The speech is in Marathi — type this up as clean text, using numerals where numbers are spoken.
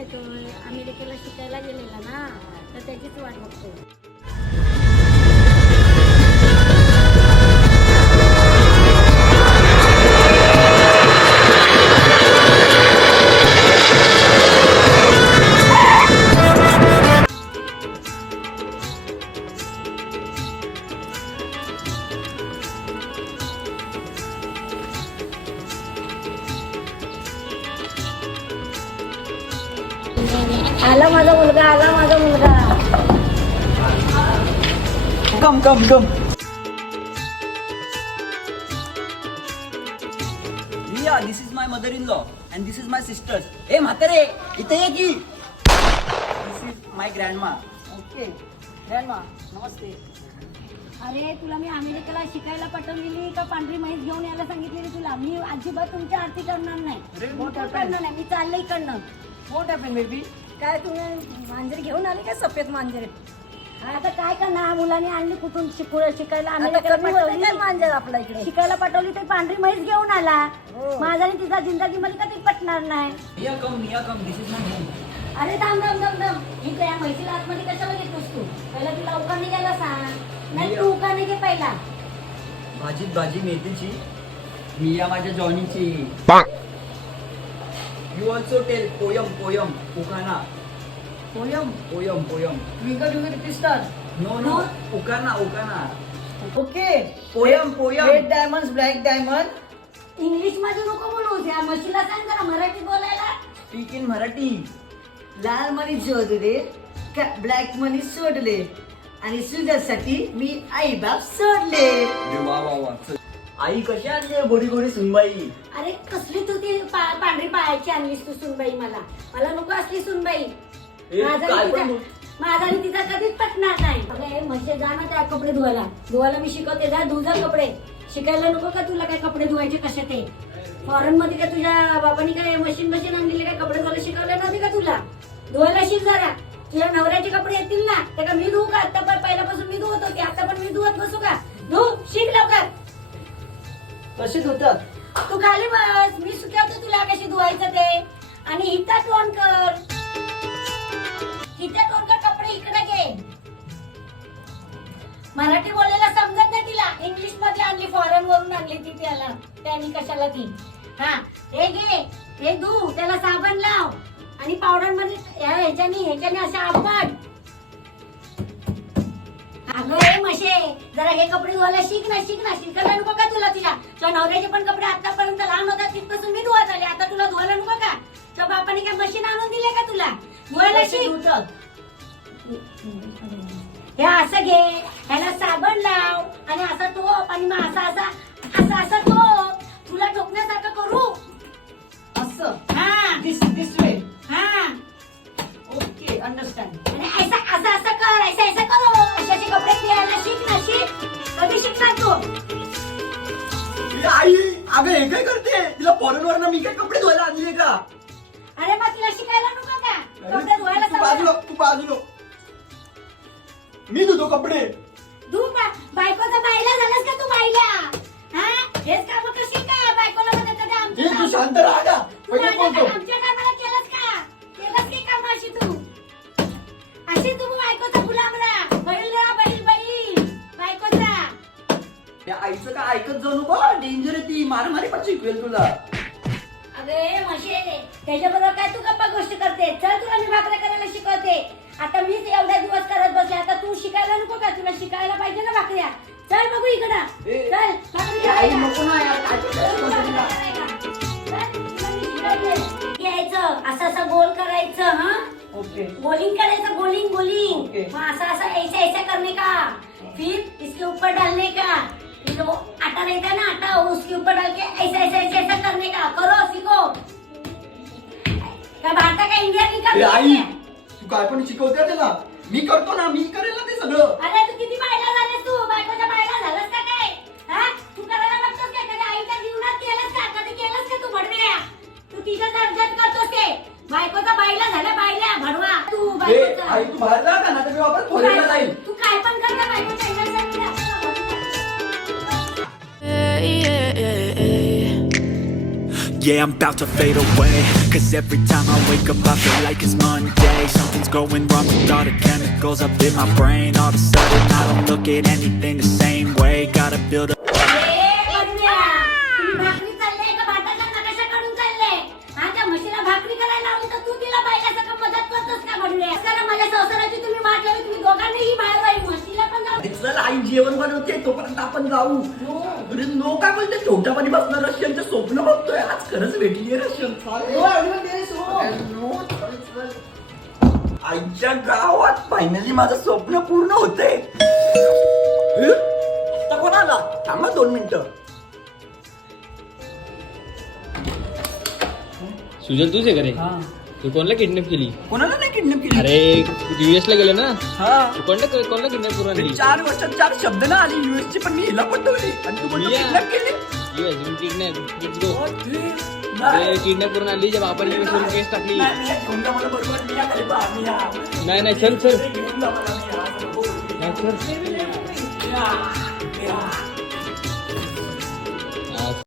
येतोय, अमेरिकेला शिकायला गेलेला ना, तर त्याचीच वाट बघतोय. आला माझा मुलगा, आला माझा मुलगा. Come come come. Riya, this is my mother in law and this is my sisters. ए म्हातारे, इथे ये की. This is my grandma. Okay grandma, नमस्ते. अरे तुला मी अमेरिकेला शिकायला पाठवलेली का पांढरी म्हैस घेऊन यायला सांगितलेली तुला? मी अजिबात तुमची आरती करणार नाही, मोठं करणार नाही. मी चालले इकडनं. What happen baby? काय तुम्ही मांजर घेऊन आले का? सफेद मांजर. आता काय करणार? मुलांनी आणली कुठून शिकायला? अमेरिकेला पाठवली मांजर आपल्या इकडे शिकायला पाठवली तर पांढरी म्हैस घेऊन आला. माझा आणि तिचा जिंदगी मध्ये कधी पटणार नाही. निया कम, दिस इज माय होम. अरे थांब थांब थांब थांब. मी त्या म्हैसीला आतमध्ये कशाला घेतोस तू? पहिला तिला उकाने घ्यायला सांग. नाही तू उकाने घे पहिला. भाजीत भाजी मेथीची. मिया माझ्या जॉनीची. यू ऑल्सो टेल पोयम उकाना. Poem. Twinkle little star. No उकाना. Okay. Poem. Red diamonds, black diamond. English मध्ये नको बोलू. त्या म्हशीला सांग जरा मराठी बोलायला. Speak in Marathi. लाल मनी जोडले, ब्लॅक मनी सोडले आणि सुजासाठी मी आई बाप सोडले. वा. आई कशी आणली गोडी गोडी सुनबाई? अरे कसली तू ती पांढरी पायाची आणलीस तू सुनबाई? मला नको असली सुनबाई. माझा आणि तिचा कधीच पटणार नाही. अरे म्हशी जा ना त्या कपडे धुवायला मी शिकवते. जा धुजा कपडे. शिकायला नको का तुला काय कपडे धुवायचे कसे ते? फॉरेन मध्ये काय तुझ्या बाबांनी काय मशीन आणलेले काय कपडे धुवायला शिकवले नव्हते का तुला? धुवायला शिक जरा. तुझ्या नवऱ्याचे कपडे येतील ना ते का मी धुवू का? आता पण पहिल्यापासून मी धुवत होते, आता पण मी धुवत बसू का? धु, शिक लवकर. कशी धुतात? तू खाली बस, मी शिकवते तुला कशी धुवायचं ते. आणि हिचा टोन कर. कपडे इकडे घे. मराठी बोलायला समजत नाही तिला. इंग्लिश मध्ये आणली, फॉरेन वरून आणली ती त्याला. त्यांनी कशाला ती? हा हे घे, हे धु, त्याला साबण लाव आणि पावडर मध्ये ह्याच्याने अशा आपण. अगं हे म्हशे, जरा हे कपडे धुवायला शिक ना. शिकायला नको का तुला? तुझ्या नवऱ्याचे पण कपडे आतापर्यंत लहान होतात तिथपासून मी धुवत आले. आता तुला धुवायला नको का? तुझ्या बापाने काय मशीन आणून दिले का तुला? धुवायला शिक. हे असं घे, ह्याला साबण लाव आणि असा टोप आणि मग असा टोप. तुला टोकण्यासारखं करू असं. हा दिस वे. हा. Okay, understand. आणि असं कर, असं करू. अशाचे कपडे घ्यायला शिक. कधी शिकणार तू? आई अगं हे काय करते? तिला फॉरेन वरनं मी काय कपडे धुवायला आणले का? अरे मग तिला शिकायला नको का? कपडे धुवायला तू बाजूला. मी धुतो कपडे. तू बायकोचा बायला झालास का तू? बायला हा हेच काम कशी का? बायकोला मदत करते आमच्या. तू शांत राहा ना. पहिले बोलतो. आमच्या कामाला केलंस की काम अशी तू? अशी तू बायकोचा गुलाम राहा. बैल बायकोचा. त्या आईचं काय ऐकत जाऊ नको. डेंजर आहे ती. मारामारी पण शिकवेल तुला. अरे म्हशे, त्याच्याबरोबर काय तू गप्पा गोष्टी करते? चल तुला मी भाकऱ्या करायला शिकवते. आता मीच एवढ्या दिवस करत बसले. आता तू शिकायला नको का? तुला शिकायला पाहिजे ना भाकऱ्या. चल बघू इकडं. चल भाकरी आई करायला. नको ना यार. काय घ्यायचं असं गोल करायचं. हा ओके. गोलिंग करायचं. गोलिंग ओके. मग ऐसा ऐसा करने का. फिर इसके ऊपर डालने का. जो आटा रहता है ना, आटा उसके ऊपर डाल के ऐसा करने का. करो, सीखो. क्या भारत का इंडिया की ए, आई तू काय पण शिकवते त्याला. मी करतो ना. मी करेल ना ते सगळं. अरे तू किती बायला झालेस? तू बायकोच्या बायला झालास का काय? हा तू करायला बघतोस काय? कधी आईच्या जीवनात केलंस का? कधी केलंस का तू भडव्या? तू तिच्या दर्जात करतोस ते. बायकोचा बायला झाला. बायला भडवा तू ए, बायकोचा. आई तू बाहेर जा का? ना तर मी वापस फॉरेनला जाईल. तू काय पण कर ना बायकोच्या इंग्लिशसाठी. Yeah, I'm about to fade away. Cause every time I wake up I feel like it's Monday. Something's going wrong with all the chemicals up in my brain. All of a sudden I don't look at anything the same way. Gotta build up. भाकरी चालले का भाताच्या नकाशा काढून चालले? हा, त्या म्हशीला भाकरी करायला लावली तर तू तिला बायकाचं मदत करतोस का बडव्या? सर, माझ्या संसाराची तुम्ही वाट लावली, तुम्ही दोघांनीही बाहेर बाई म्हशीला पण जाऊ. चल आई जेवण बनवते तोपर्यंत आपण जाऊ. अरे नो काय बोलते, छोट्यापणी बसणार रशियनचे स्वप्न बघतोय. आज खरंच भेटलीये रशियन. आईच्या गावात फायनली माझं स्वप्न पूर्ण होतंय. आता कोण आला? थांबा 2 मिनिटं. सुजल तूच आहे का रे? तू कोणाला किडनॅप केली? कोणाला नाही किडनॅप केली? अरे तू US ला गेले ना? हा, तू कोणाला किडनॅप करून आणली? 4 वर्षात 4 शब्द ना आली US ची, पण मी हिला पटवली आणि तू म्हणतो किडनॅप केली. US kidnap, let's go. नाही, अरे किडनॅप करून आणली, ज्या बापाने US वरून केस टाकली. नाही, मी घेऊन जा मला बरोबर. मी या खाली पहा, मी या. नाही चल घेऊन जा मला, मी या. चल. या.